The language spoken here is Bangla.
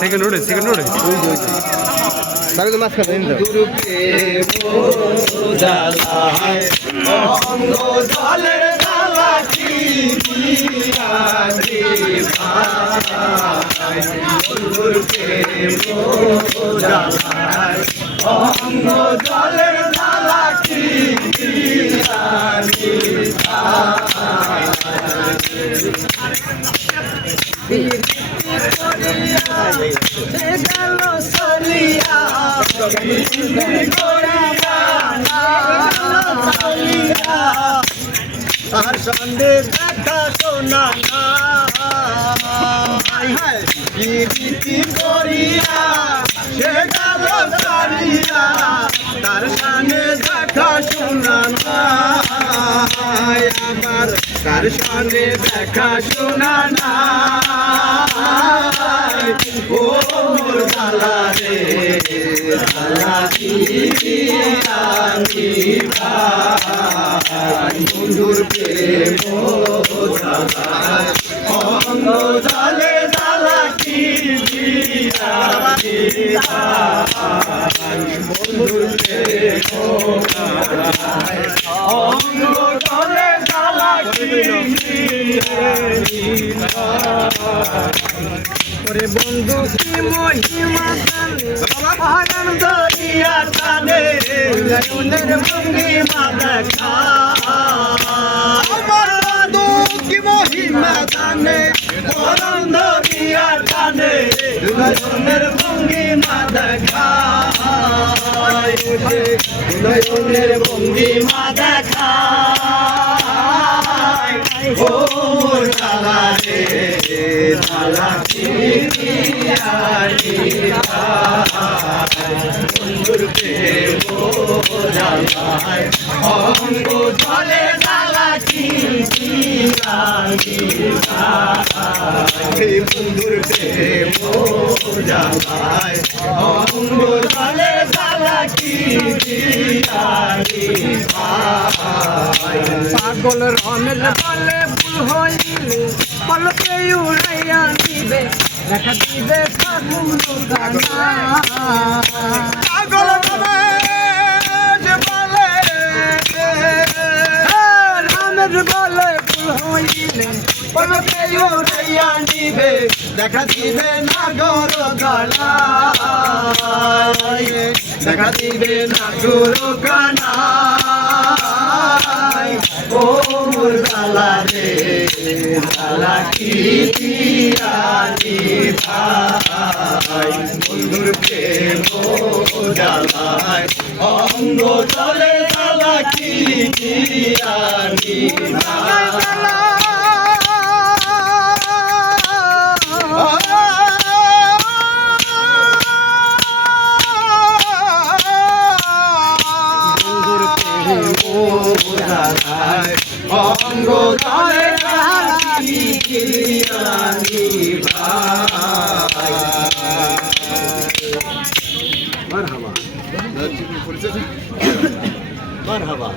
সেকেন্ড রোডে সেকেন্ড রোডে তাহলে তো মাঝখানে এই যে। তার সঙ্গে দেখা শোনা রীতি করিয়া সে গেল সারিয়া তার সামনে দেখা শোনা আমার তার সঙ্গে দেখা শোনা না। ও মোর গালা রে গালা দিয়া আমি ভাই বন্ধুর প্রেম জালায় অঙ্গ জালে জালা কি বন্ধুর প্রেম অঙ্গ জালে জালা কি ওরে বন্ধু, কি মহিমা ভাগান দরিয়া জানে। গায়নের ভঙ্গিমা দেখা। আমার বন্ধু কি মহিমা জানে? ভগান দরিয়া জানে। গায়নের ভঙ্গিমা দেখা। গায়নের ভঙ্গিমা দেখা। অঙ্গ জলে আনি বন্ধুর প্রেম জালায় অঙ্গ ভুল হইলে, পলকে উড়াইয়া দিবে, দেখা দিবে ফাগুন গানা পলকে উড়াইয়া দেখা দিবে না গর গলায় দেখা দিবে না গুরু কানায় ও মুরগালা রে গালা কি দিয়ানি ভাই বন্ধুর প্রেম জালায় অঙ্গ অঙ্গ দলে মার হাবা